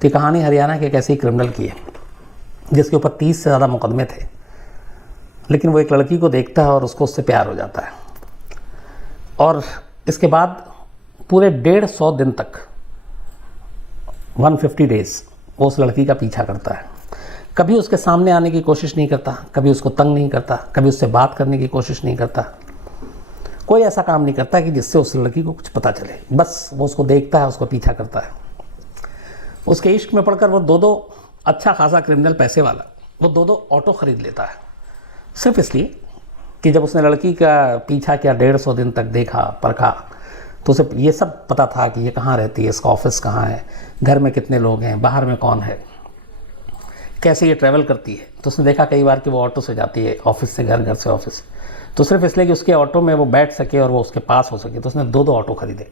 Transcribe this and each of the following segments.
तो ये कहानी हरियाणा के एक ऐसे क्रिमिनल की है जिसके ऊपर 30 से ज़्यादा मुकदमे थे, लेकिन वो एक लड़की को देखता है और उसको उससे प्यार हो जाता है। और इसके बाद पूरे 150 दिन तक 150 डेज वो उस लड़की का पीछा करता है। कभी उसके सामने आने की कोशिश नहीं करता, कभी उसको तंग नहीं करता, कभी उससे बात करने की कोशिश नहीं करता, कोई ऐसा काम नहीं करता कि जिससे उस लड़की को कुछ पता चले। बस वो उसको देखता है, उसको पीछा करता है। उसके इश्क में पड़कर वो दो अच्छा खासा क्रिमिनल पैसे वाला वो दो ऑटो ख़रीद लेता है, सिर्फ इसलिए कि जब उसने लड़की का पीछा किया, 150 दिन तक देखा परखा, तो उसे ये सब पता था कि ये कहाँ रहती है, इसका ऑफिस कहाँ है, घर में कितने लोग हैं, बाहर में कौन है, कैसे ये ट्रैवल करती है। तो उसने देखा कई बार कि वो ऑटो से जाती है ऑफिस से घर, घर से ऑफिस, तो सिर्फ इसलिए कि उसके ऑटो में वो बैठ सके और वो उसके पास हो सके, तो उसने दो ऑटो खरीदे।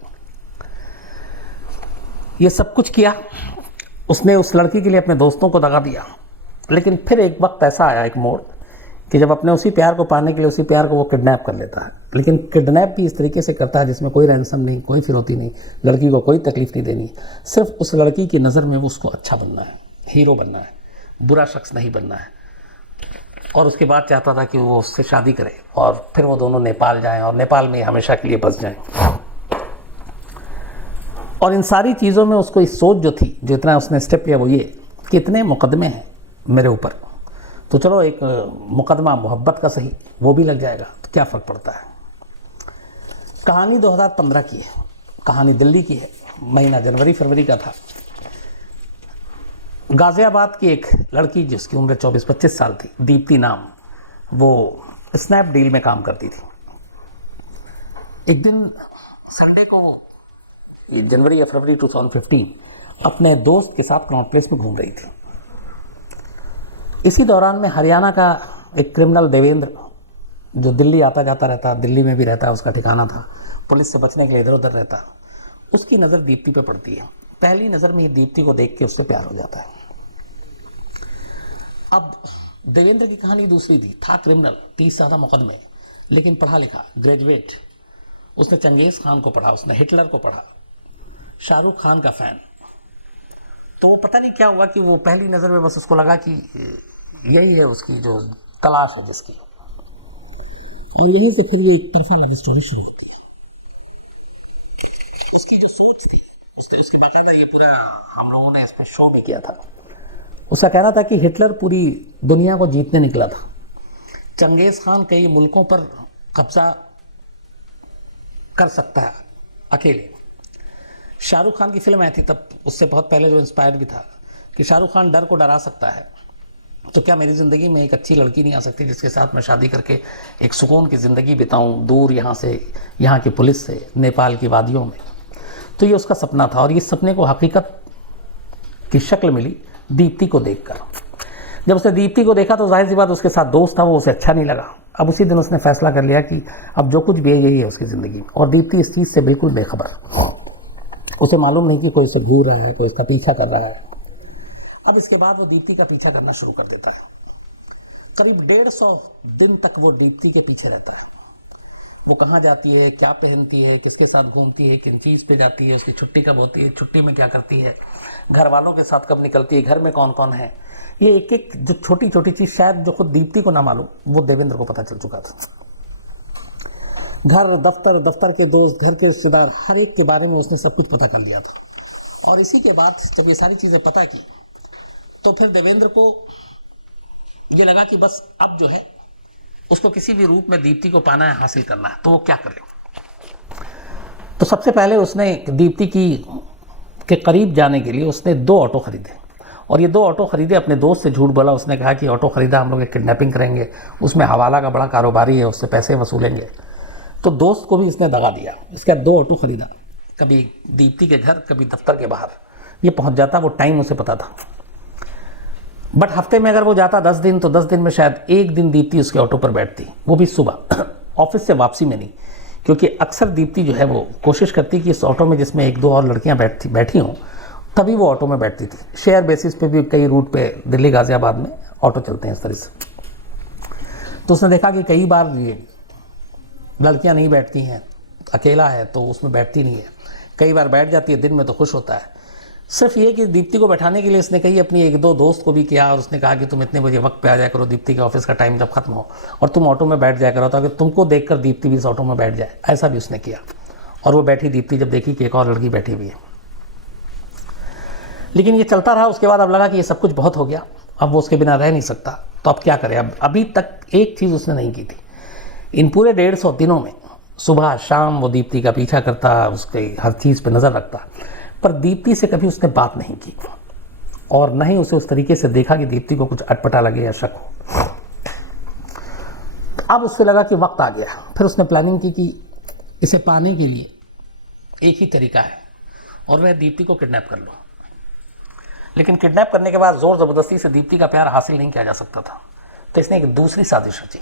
ये सब कुछ किया उसने उस लड़की के लिए, अपने दोस्तों को दगा दिया। लेकिन फिर एक वक्त ऐसा आया, एक मोड़, कि जब अपने उसी प्यार को पाने के लिए उसी प्यार को वो किडनैप कर लेता है। लेकिन किडनैप भी इस तरीके से करता है जिसमें कोई रैंसम नहीं, कोई फिरौती नहीं, लड़की को कोई तकलीफ नहीं देनी, सिर्फ उस लड़की की नज़र में वो उसको अच्छा बनना है, हीरो बनना है, बुरा शख्स नहीं बनना है। और उसके बाद चाहता था कि वो उससे शादी करे और फिर वो दोनों नेपाल जाएं और नेपाल में हमेशा के लिए बस जाएं। और इन सारी चीज़ों में उसको इस सोच जो थी, जो इतना उसने स्टेप लिया, वो ये कि इतने मुकदमे हैं मेरे ऊपर, तो चलो एक मुकदमा मोहब्बत का सही वो भी लग जाएगा, तो क्या फ़र्क पड़ता है। कहानी 2015 की है, कहानी दिल्ली की है, महीना जनवरी फरवरी का था। गाज़ियाबाद की एक लड़की जिसकी उम्र 24-25 साल थी, दीप्ति नाम, वो स्नैपडील में काम करती थी। एक दिन संडे को, जनवरी या फरवरी 2015, अपने दोस्त के साथ क्राउन प्लेस में घूम रही थी। इसी दौरान में हरियाणा का एक क्रिमिनल देवेंद्र, जो दिल्ली आता जाता रहता, दिल्ली में भी रहता, उसका ठिकाना था, पुलिस से बचने के लिए इधर उधर रहता, उसकी नज़र दीप्ति पे पड़ती है। पहली नज़र में ही दीप्ति को देख के उससे प्यार हो जाता है। अब देवेंद्र की कहानी दूसरी थी, था क्रिमिनल, 30 ज़्यादा मुकदमे, लेकिन पढ़ा लिखा, ग्रेजुएट। उसने चंगेज़ खान को पढ़ा, उसने हिटलर को पढ़ा, शाहरुख खान का फ़ैन। तो वो पता नहीं क्या हुआ कि वो पहली नज़र में बस उसको लगा कि यही है उसकी जो तलाश है जिसकी, और यहीं से फिर ये एक तरफा लव स्टोरी शुरू होती है। उसकी जो सोच थी, उसके बाकायदा ये पूरा हम लोगों ने इसमें शो में किया था। उसका कहना था कि हिटलर पूरी दुनिया को जीतने निकला था, चंगेज़ खान कई मुल्कों पर कब्जा कर सकता है अकेले। शाहरुख खान की फिल्म आई थी तब, उससे बहुत पहले, जो इंस्पायर्ड भी था कि शाहरुख खान डर को डरा सकता है, तो क्या मेरी ज़िंदगी में एक अच्छी लड़की नहीं आ सकती जिसके साथ मैं शादी करके एक सुकून की ज़िंदगी बिताऊं, दूर यहाँ से, यहाँ की पुलिस से, नेपाल की वादियों में। तो ये उसका सपना था, और ये सपने को हकीकत की शक्ल मिली दीप्ति को देखकर। जब उसने दीप्ति को देखा तो जाहिर सी बात उसके साथ दोस्त था, वो उसे अच्छा नहीं लगा। अब उसी दिन उसने फैसला कर लिया कि अब जो कुछ भी है यही है उसकी ज़िंदगी में, और दीप्ति इस चीज़ से बिल्कुल बेखबर। उसे मालूम नहीं कि कोई उसे घूर रहा है, कोई उसका पीछा कर रहा है। अब इसके बाद वो दीप्ति का पीछा करना शुरू कर देता है। करीब 150 दिन तक वो दीप्ति के पीछे रहता है। वो कहाँ जाती है, क्या पहनती है, किसके साथ घूमती है, किन चीज़ पे जाती है, उसकी छुट्टी कब होती है, छुट्टी में क्या करती है, घर वालों के साथ कब निकलती है, घर में कौन कौन है, ये एक एक जो छोटी छोटी चीज़ शायद जो खुद दीप्ति को ना मालूम, वो देवेंद्र को पता चल चुका था। घर, दफ्तर, दफ्तर के दोस्त, घर के रिश्तेदार, हर एक के बारे में उसने सब कुछ पता कर लिया था। और इसी के बाद जब ये सारी चीज़ें पता की, तो फिर देवेंद्र को ये लगा कि बस अब जो है उसको किसी भी रूप में दीप्ति को पाना है, हासिल करना है, तो वो क्या करे। तो सबसे पहले उसने दीप्ति के करीब जाने के लिए उसने 2 ऑटो खरीदे, और ये 2 ऑटो खरीदे, अपने दोस्त से झूठ बोला। उसने कहा कि ऑटो खरीदा, हम लोग एक किडनैपिंग करेंगे, उसमें हवाला का बड़ा कारोबारी है, उससे पैसे वसूलेंगे। तो दोस्त को भी इसने दगा दिया। इसके बाद 2 ऑटो खरीदा, कभी दीप्ति के घर, कभी दफ्तर के बाहर ये पहुंच जाता। वो टाइम उसे पता था, बट हफ्ते में अगर वो जाता 10 दिन, तो 10 दिन में शायद एक दिन दीप्ति उसके ऑटो पर बैठती, वो भी सुबह, ऑफिस से वापसी में नहीं, क्योंकि अक्सर दीप्ति जो है वो कोशिश करती कि इस ऑटो में जिसमें 1-2 और लड़कियां बैठी हों, तभी वो ऑटो में बैठती थी। शेयर बेसिस पे भी कई रूट पे दिल्ली गाज़ियाबाद में ऑटो चलते हैं इस तरह से। तो उसने देखा कि कई बार ये लड़कियां नहीं बैठती हैं, अकेला है तो उसमें बैठती नहीं है, कई बार बैठ जाती है, दिन में तो खुश होता है, सिर्फ ये कि दीप्ति को बैठाने के लिए इसने कही अपनी एक दो दोस्त को भी किया और उसने कहा कि तुम इतने बजे वक्त पे आ जाया करो दीप्ति के ऑफिस का टाइम जब खत्म हो, और तुम ऑटो में बैठ जाया करो ताकि तुमको देखकर दीप्ति भी इस ऑटो में बैठ जाए। ऐसा भी उसने किया। और वो बैठी दीप्ति जब देखी कि एक और लड़की बैठी हुई है। लेकिन ये चलता रहा। उसके बाद अब लगा कि ये सब कुछ बहुत हो गया, अब वो उसके बिना रह नहीं सकता, तो अब क्या करे। अब अभी तक एक चीज़ उसने नहीं की थी। इन पूरे 150 दिनों में सुबह शाम वो दीप्ति का पीछा करता, उसके हर चीज़ पे नज़र रखता, पर दीप्ति से कभी उसने बात नहीं की और न ही उसे उस तरीके से देखा कि दीप्ति को कुछ अटपटा लगे या शक हो। अब उससे लगा कि वक्त आ गया। फिर उसने प्लानिंग की कि इसे पाने के लिए एक ही तरीका है और वह दीप्ति को किडनैप कर लो। लेकिन किडनैप करने के बाद जोर ज़बरदस्ती से दीप्ति का प्यार हासिल नहीं किया जा सकता था, तो इसने एक दूसरी साजिश रची।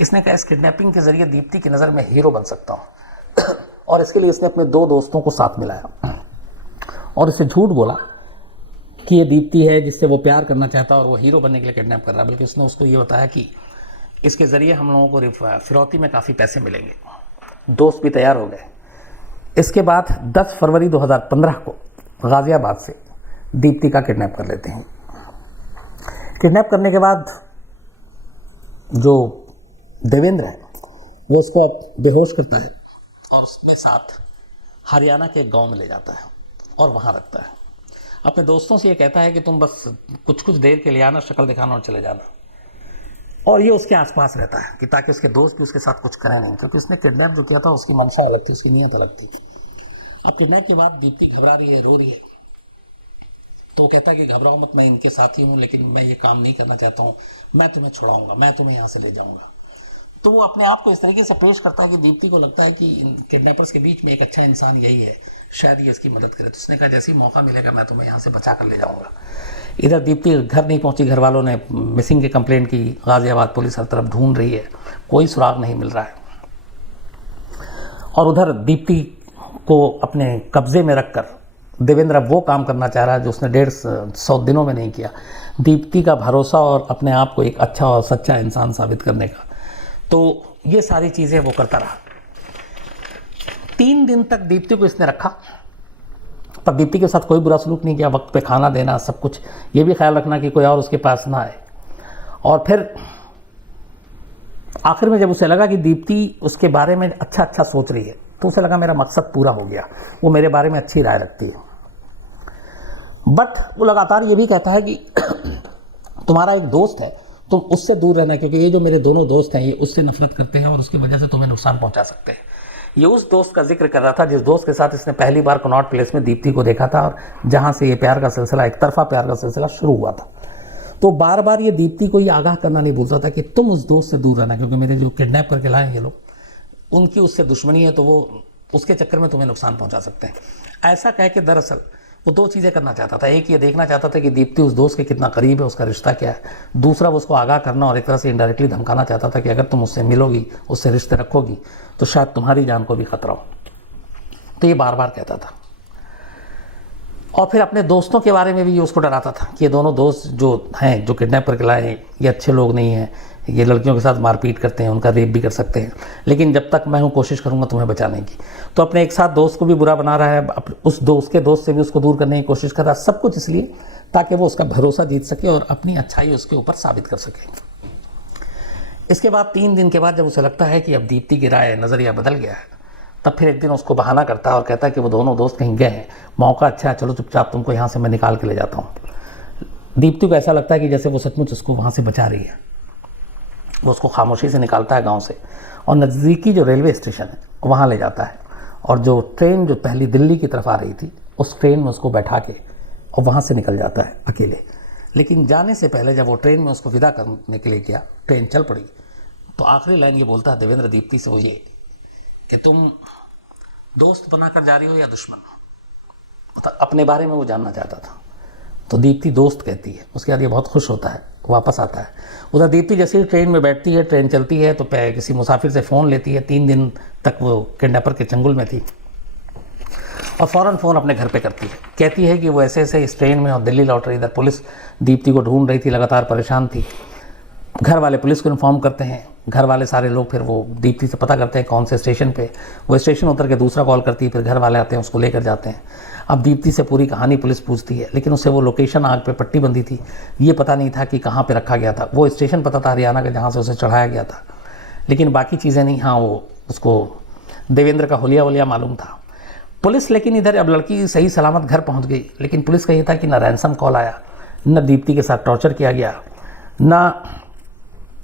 इसने कहा इस किडनैपिंग के जरिए दीप्ति की नज़र में हीरो बन सकता हूँ और इसके लिए इसने अपने दो दोस्तों को साथ मिलाया और इसे झूठ बोला कि ये दीप्ति है जिससे वो प्यार करना चाहता है और वो हीरो बनने के लिए किडनैप कर रहा है। बल्कि उसने उसको ये बताया कि इसके ज़रिए हम लोगों को फिरौती में काफ़ी पैसे मिलेंगे। दोस्त भी तैयार हो गए। इसके बाद 10 फरवरी 2015 को गाज़ियाबाद से दीप्ति का किडनैप कर लेते हैं। किडनैप करने के बाद जो देवेंद्र है वो उसको बेहोश करता है और उसके साथ हरियाणा के गांव में ले जाता है और वहाँ रखता है। अपने दोस्तों से ये कहता है कि तुम बस कुछ देर के लिए आना, शक्ल दिखाना और चले जाना। और ये उसके आसपास रहता है कि ताकि उसके दोस्त भी उसके साथ कुछ करें नहीं, क्योंकि उसने किडनैप जो किया था उसकी मंशा अलग थी, उसकी नीयत अलग थी। अब किडनैप के बाद दीप्ति घबरा रही है, रो रही है, तो कहता है कि घबराओ मत, मैं इनके साथ ही हूँ, लेकिन मैं ये काम नहीं करना चाहता हूँ, मैं तुम्हें छुड़ाऊंगा, मैं तुम्हें यहाँ से ले जाऊँगा। तो वो अपने आप को इस तरीके से पेश करता है कि दीप्ति को लगता है कि किडनैपर्स के बीच में एक अच्छा इंसान यही है, शायद ये इसकी मदद करे। तो उसने कहा जैसे ही मौका मिलेगा मैं तुम्हें यहाँ से बचा कर ले जाऊँगा। इधर दीप्ति घर नहीं पहुँची, घर वालों ने मिसिंग की कंप्लेंट की, गाज़ियाबाद पुलिस हर तरफ ढूंढ रही है, कोई सुराग नहीं मिल रहा है। और उधर दीप्ति को अपने कब्जे में रखकर देवेंद्र वो काम करना चाह रहा है जो उसने 150 दिनों में नहीं किया, दीप्ति का भरोसा और अपने आप को एक अच्छा और सच्चा इंसान साबित करने का। तो ये सारी चीज़ें वो करता रहा। 3 दिन तक दीप्ति को इसने रखा, पर दीप्ति के साथ कोई बुरा सलूक नहीं किया, वक्त पे खाना देना, सब कुछ, ये भी ख्याल रखना कि कोई और उसके पास ना आए। और फिर आखिर में जब उसे लगा कि दीप्ति उसके बारे में अच्छा अच्छा सोच रही है, तो उसे लगा मेरा मकसद पूरा हो गया, वो मेरे बारे में अच्छी राय रखती है। बट वो लगातार ये भी कहता है कि तुम्हारा एक दोस्त है, तुम उससे दूर रहना, क्योंकि ये जो मेरे दोनों दोस्त हैं ये उससे नफरत करते हैं और उसकी वजह से तुम्हें नुकसान पहुंचा सकते हैं। ये उस दोस्त का जिक्र कर रहा था जिस दोस्त के साथ इसने पहली बार कनॉट प्लेस में दीप्ति को देखा था और जहां से ये प्यार का सिलसिला, एक तरफा प्यार का सिलसिला शुरू हुआ था। तो बार बार ये दीप्ति को ये आगाह करना नहीं भूलता था कि तुम उस दोस्त से दूर रहना, क्योंकि मेरे जो किडनैप करके लाए ये लोग, उनकी उससे दुश्मनी है, तो वो उसके चक्कर में तुम्हें नुकसान पहुंचा सकते हैं। ऐसा कह के दरअसल वो 2 चीज़ें करना चाहता था। एक ये देखना चाहता था कि दीप्ति उस दोस्त के कितना करीब है, उसका रिश्ता क्या है। दूसरा वो उसको आगाह करना और एक तरह से इनडायरेक्टली धमकाना चाहता था कि अगर तुम उससे मिलोगी, उससे रिश्ते रखोगी, तो शायद तुम्हारी जान को भी खतरा हो। तो ये बार बार कहता था। और फिर अपने दोस्तों के बारे में भी ये उसको डराता था कि ये दोनों दोस्त जो हैं, जो किडनैप करके लाए हैं, ये अच्छे लोग नहीं हैं, ये लड़कियों के साथ मारपीट करते हैं, उनका रेप भी कर सकते हैं, लेकिन जब तक मैं हूँ कोशिश करूँगा तुम्हें बचाने की। तो अपने एक साथ दोस्त को भी बुरा बना रहा है, उस दोस्त के दोस्त से भी उसको दूर करने की कोशिश कर रहा है। सब कुछ इसलिए ताकि वो उसका भरोसा जीत सके और अपनी अच्छाई उसके ऊपर साबित कर सके। इसके बाद 3 दिन के बाद जब उसे लगता है कि अब दीप्ति की राय, नज़रिया बदल गया है, तब फिर एक दिन उसको बहाना करता है और कहता है कि वो दोनों दोस्त कहीं गए हैं, मौका अच्छा है, चलो चुपचाप तुमको यहाँ से मैं निकाल के ले जाता हूँ। दीप्ति को ऐसा लगता है कि जैसे वो सचमुच उसको वहाँ से बचा रही है। वो उसको खामोशी से निकालता है गांव से और नज़दीकी जो रेलवे स्टेशन है वहाँ ले जाता है, और जो ट्रेन जो पहली दिल्ली की तरफ आ रही थी उस ट्रेन में उसको बैठा के और वहाँ से निकल जाता है अकेले। लेकिन जाने से पहले जब वो ट्रेन में उसको विदा करने के लिए गया, ट्रेन चल पड़ी, तो आखिरी लाइन ये बोलता है देवेंद्र दीप्ति से, वो ये कि तुम दोस्त बनाकर जा रही हो या दुश्मन। मतलब अपने बारे में वो जानना चाहता था। तो दीप्ति दोस्त कहती है। उसके बाद ये बहुत खुश होता है, वापस आता है। उधर दीप्ति जैसे ही ट्रेन में बैठती है, ट्रेन चलती है, तो किसी मुसाफिर से फ़ोन लेती है। 3 दिन तक वो किडनैपर के चंगुल में थी और फ़ौरन फ़ोन अपने घर पे करती है। कहती है कि वो ऐसे ऐसे इस ट्रेन में और दिल्ली लौट रही। इधर पुलिस दीप्ति को ढूंढ रही थी, लगातार परेशान थी। घर वाले पुलिस को इन्फॉर्म करते हैं। घर वाले सारे लोग फिर वो दीप्ति से पता करते हैं कौन से स्टेशन पे। वो स्टेशन उतर के दूसरा कॉल करती है, फिर घर वाले आते हैं, उसको लेकर जाते हैं। अब दीप्ति से पूरी कहानी पुलिस पूछती है, लेकिन उससे वो लोकेशन आग पे पट्टी बंधी थी, ये पता नहीं था कि कहाँ पे रखा गया था। वो स्टेशन पता था हरियाणा का जहाँ से उसे चढ़ाया गया था, लेकिन बाकी चीज़ें नहीं। हाँ, वो उसको देवेंद्र का हुलिया वलिया मालूम था। पुलिस लेकिन इधर अब लड़की सही सलामत घर पहुँच गई, लेकिन पुलिस का ये था कि ना रैंसम कॉल आया, न दीप्ति के साथ टॉर्चर किया गया, ना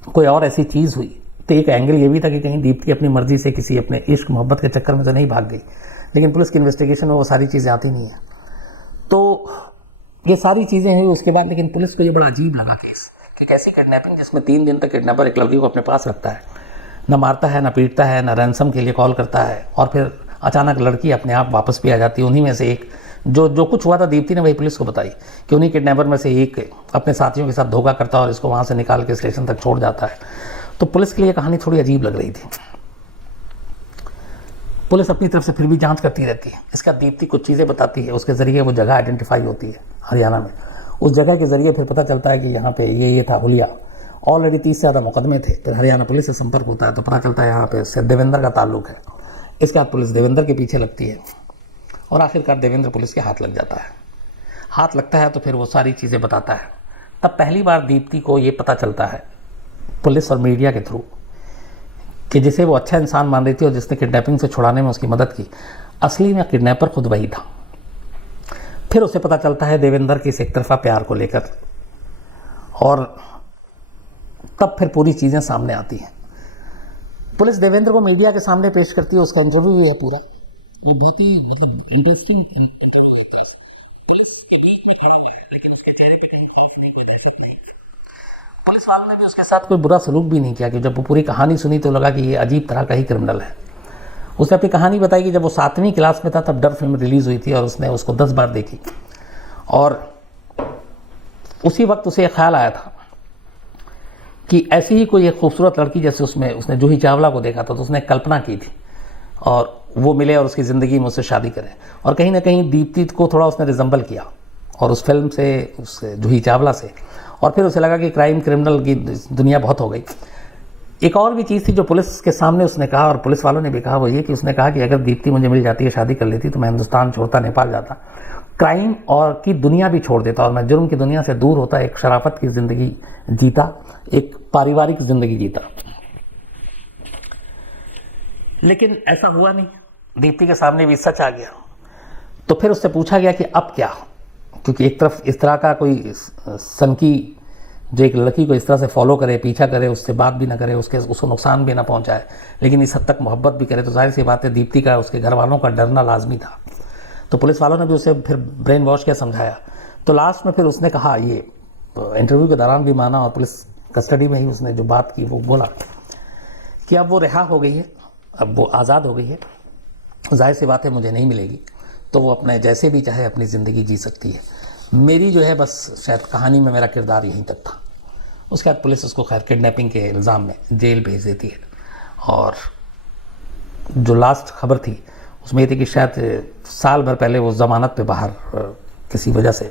कोई और ऐसी चीज़ हुई। तो एक एंगल ये भी था कि कहीं दीप्ति अपनी मर्जी से किसी अपने इश्क मोहब्बत के चक्कर में तो नहीं भाग गई, लेकिन पुलिस की इन्वेस्टिगेशन में वो सारी चीज़ें आती नहीं हैं। तो ये सारी चीज़ें हुई उसके बाद, लेकिन पुलिस को ये बड़ा अजीब लगा केस कि कैसी किडनैपिंग जिसमें 3 दिन तक किडनैपर एक लड़की को अपने पास रखता है, न मारता है, न पीटता है, न रैंसम के लिए कॉल करता है, और फिर अचानक लड़की अपने आप वापस भी आ जाती है। उन्हीं में से एक जो कुछ हुआ था दीप्ति ने वही पुलिस को बताई कि उन्हीं किडनैपर में से एक अपने साथियों के साथ धोखा करता है और इसको वहाँ से निकाल के स्टेशन तक छोड़ जाता है। तो पुलिस के लिए कहानी थोड़ी अजीब लग रही थी। पुलिस अपनी तरफ से फिर भी जांच करती रहती है। इसका दीप्ति कुछ चीज़ें बताती है, उसके ज़रिए वो जगह आइडेंटिफाई होती है हरियाणा में। उस जगह के ज़रिए फिर पता चलता है कि यहाँ पे ये था हुलिया। ऑलरेडी 30 से ज़्यादा मुकदमे थे। फिर हरियाणा पुलिस से संपर्क होता है तो पता चलता है यहाँ पे देवेंद्र का ताल्लुक है। इसके बाद पुलिस देवेंद्र के पीछे लगती है और आखिरकार देवेंद्र पुलिस के हाथ लग जाता है। हाथ लगता है तो फिर वो सारी चीज़ें बताता है। तब पहली बार दीप्ति को ये पता चलता है पुलिस और मीडिया के थ्रू कि जिसे वो अच्छा इंसान मान रही थी और जिसने किडनैपिंग से छुड़ाने में उसकी मदद की, असली में किडनैपर खुद वही था। फिर उसे पता चलता है देवेंद्र के इस एक तरफा प्यार को लेकर, और तब फिर पूरी चीज़ें सामने आती हैं। पुलिस देवेंद्र को मीडिया के सामने पेश करती है, उसका इंटरव्यू भी है पूरा। ये बहुत ही इंटरेस्टिंग। पुलिस वालों ने भी उसके साथ कोई बुरा सलूक भी नहीं किया कि जब वो पूरी कहानी सुनी तो लगा कि ये अजीब तरह का ही क्रिमिनल है। उसने अपनी कहानी बताई कि जब वो 7वीं क्लास में था तब डर फिल्म रिलीज़ हुई थी और उसने उसको 10 बार देखी, और उसी वक्त उसे एक ख्याल आया था कि ऐसी ही कोई एक खूबसूरत लड़की जैसे उसने जूही चावला को देखा था, तो उसने कल्पना की थी और वो मिले और उसकी ज़िंदगी में उससे शादी करें। और कहीं ना कहीं दीप्ति को थोड़ा उसने रिजम्बल किया और उस फिल्म से, उस जूही चावला से, और फिर उसे लगा कि क्राइम क्रिमिनल की दुनिया बहुत हो गई। एक और भी चीज़ थी जो पुलिस के सामने उसने कहा और पुलिस वालों ने भी कहा, वो ये कि उसने कहा कि अगर दीप्ति मुझे मिल जाती है, शादी कर लेती, तो मैं हिंदुस्तान छोड़ता, नेपाल जाता, क्राइम और की दुनिया भी छोड़ देता और मैं जुर्म की दुनिया से दूर होता, एक शराफत की ज़िंदगी जीता, एक पारिवारिक ज़िंदगी जीता। लेकिन ऐसा हुआ नहीं, दीप्ति के सामने भी सच आ गया। तो फिर उससे पूछा गया कि अब क्या, क्योंकि एक तरफ इस तरह का कोई सनकी जो एक लड़की को इस तरह से फॉलो करे, पीछा करे, उससे बात भी ना करे, उसको नुकसान भी ना पहुंचाए, लेकिन इस हद तक मोहब्बत भी करे, तो जाहिर सी बात है दीप्ति का, उसके घर वालों का डरना लाजमी था। तो पुलिस वालों ने भी उसे फिर ब्रेन वॉश किया, समझाया। तो लास्ट में फिर उसने कहा, ये इंटरव्यू के दौरान भी माना और पुलिस कस्टडी में ही उसने जो बात की वो बोला कि अब वो रिहा हो गई है, अब वो आज़ाद हो गई है, जाहिर सी बात है मुझे नहीं मिलेगी, तो वो अपने जैसे भी चाहे अपनी ज़िंदगी जी सकती है। मेरी जो है बस शायद कहानी में मेरा किरदार यहीं तक था। उसके बाद पुलिस उसको खैर किडनैपिंग के इल्ज़ाम में जेल भेज देती है। और जो लास्ट खबर थी उसमें ये थी कि शायद साल भर पहले वो ज़मानत पे बाहर किसी वजह से